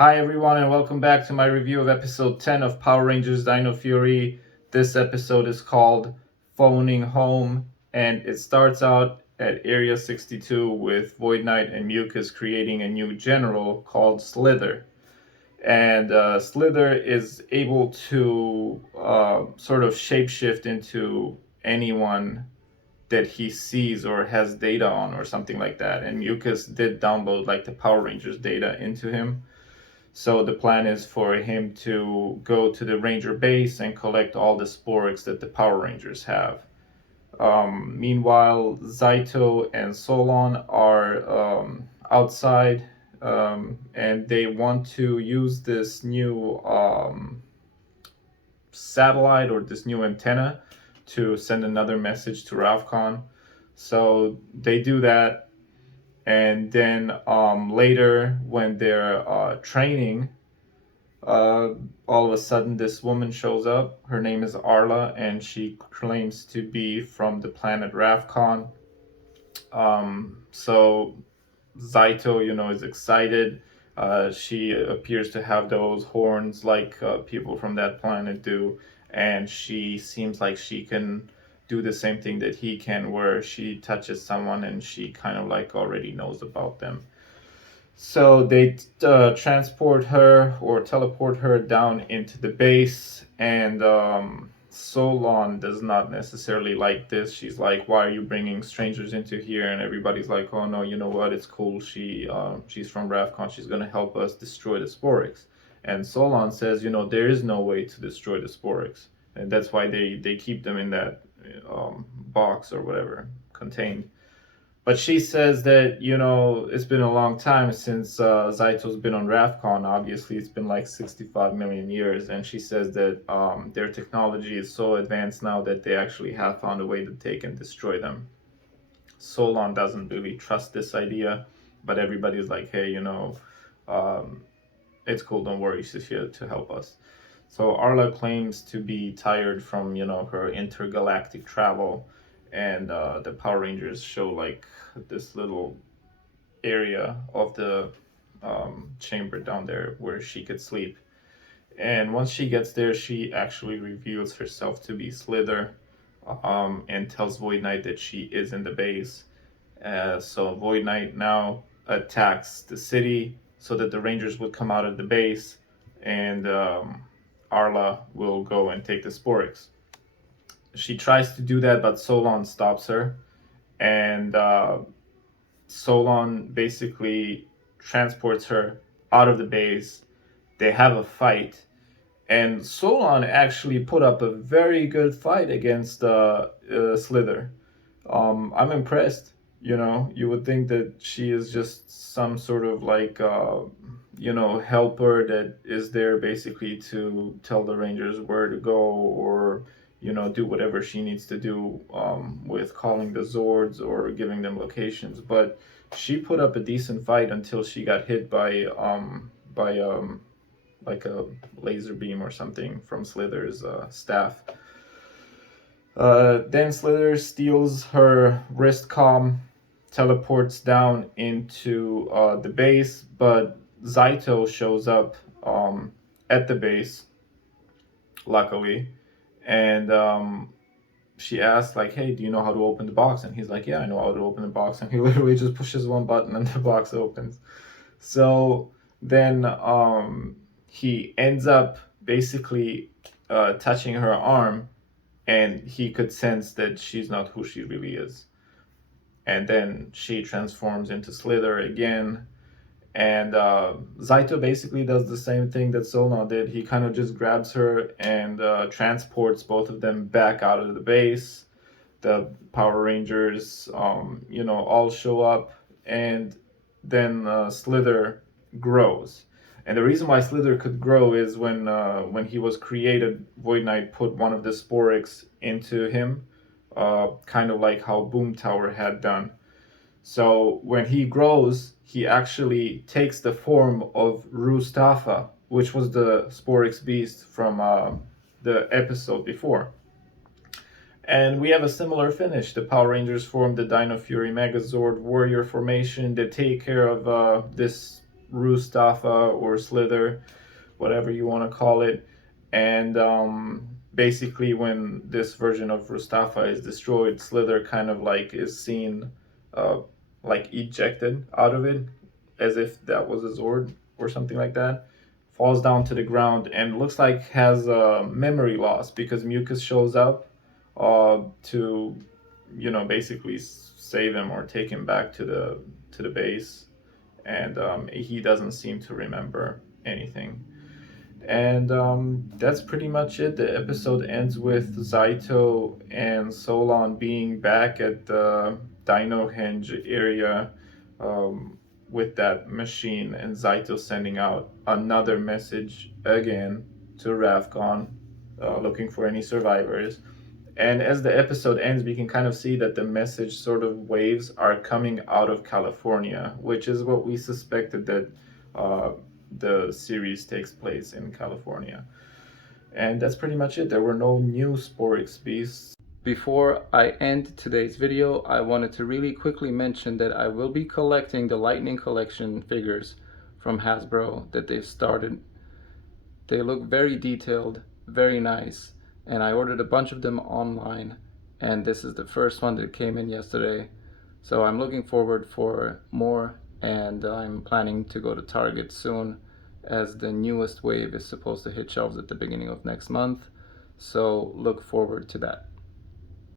Hi everyone and welcome back to my review of episode 10 of Power Rangers Dino Fury. This episode is called Phoning Home and it starts out at Area 62 with Void Knight and Mucus creating a new general called Slither. And Slither is able to sort of shapeshift into anyone that he sees or has data on or something like that. And Mucus did download like the Power Rangers data into him. So the plan is for him to go to the Ranger base and collect all the Sporix that the Power Rangers have. Meanwhile, Zaito and Solon are outside and they want to use this new satellite or this new antenna to send another message to Ravcon. So they do that, and then later when they're training, all of a sudden this woman shows up. Her name is Arla and she claims to be from the planet Ravcon. So Zaito, is excited. She appears to have those horns like people from that planet do, and she seems like she can do the same thing that he can, where she touches someone and she kind of like already knows about them. So they transport her or teleport her down into the base, and Solon does not necessarily like this. She's like, "Why are you bringing strangers into here?" And everybody's like, "Oh no, you know what? It's cool. She's from Ravcon. She's gonna help us destroy the Sporix." And Solon says, there is no way to destroy the Sporix, and that's why they keep them in that box or whatever contained. But she says that, it's been a long time since Zaito's been on Ravcon. Obviously, it's been like 65 million years. And she says that their technology is so advanced now that they actually have found a way that they can destroy them. Solon doesn't really trust this idea, but everybody's like, hey, it's cool, don't worry, she's here to help us. So Arla claims to be tired from, her intergalactic travel, and the Power Rangers show like this little area of the chamber down there where she could sleep. And once she gets there, she actually reveals herself to be Slither, and tells Void Knight that she is in the base. So Void Knight now attacks the city so that the Rangers would come out of the base, and Arla will go and take the Sporix. She tries to do that, but Solon stops her, and Solon basically transports her out of the base. They have a fight, and Solon actually put up a very good fight against Slither. I'm impressed. You would think that she is just some sort of like, helper that is there basically to tell the Rangers where to go, or, do whatever she needs to do with calling the Zords or giving them locations. But she put up a decent fight until she got hit by like a laser beam or something from Slither's staff. Then Slither steals her wrist comm, teleports down into the base, but Zaito shows up at the base, luckily, and she asks like, "Hey, do you know how to open the box?" And he's like, "Yeah, I know how to open the box." And he literally just pushes one button and the box opens. So then he ends up basically touching her arm, and he could sense that she's not who she really is. And then she transforms into Slither again, and Zaito basically does the same thing that Solon did. He kind of just grabs her and transports both of them back out of the base. The Power Rangers, all show up, and then Slither grows. And the reason why Slither could grow is when he was created, Void Knight put one of the Sporix into him, kind of like how Boom Tower had done. So when he grows, he actually takes the form of Rustafa, which was the Sporix beast from the episode before. And we have a similar finish. The Power Rangers form the Dino Fury Megazord Warrior formation. They take care of this Rustafa or Slither, whatever you want to call it. And basically, when this version of Rustafa is destroyed, Slither kind of like is seen uh, like ejected out of it, as if that was a Zord or something like that. Falls down to the ground and looks like has a memory loss because Mucus shows up to, basically save him or take him back to the base, and he doesn't seem to remember anything. And that's pretty much it. The episode ends with Zaito and Solon being back at the Dino Henge area with that machine, and Zaito sending out another message again to Ravcon, looking for any survivors. And as the episode ends, we can kind of see that the message sort of waves are coming out of California, which is what we suspected, that the series takes place in California. And that's pretty much it. There were no new Sporix beasts. Before I end today's video, I wanted to really quickly mention that I will be collecting the Lightning Collection figures from Hasbro that they've started. They look very detailed, very nice, and I ordered a bunch of them online, and this is the first one that came in yesterday. So I'm looking forward for more, and I'm planning to go to Target soon, as the newest wave is supposed to hit shelves at the beginning of next month. So look forward to that.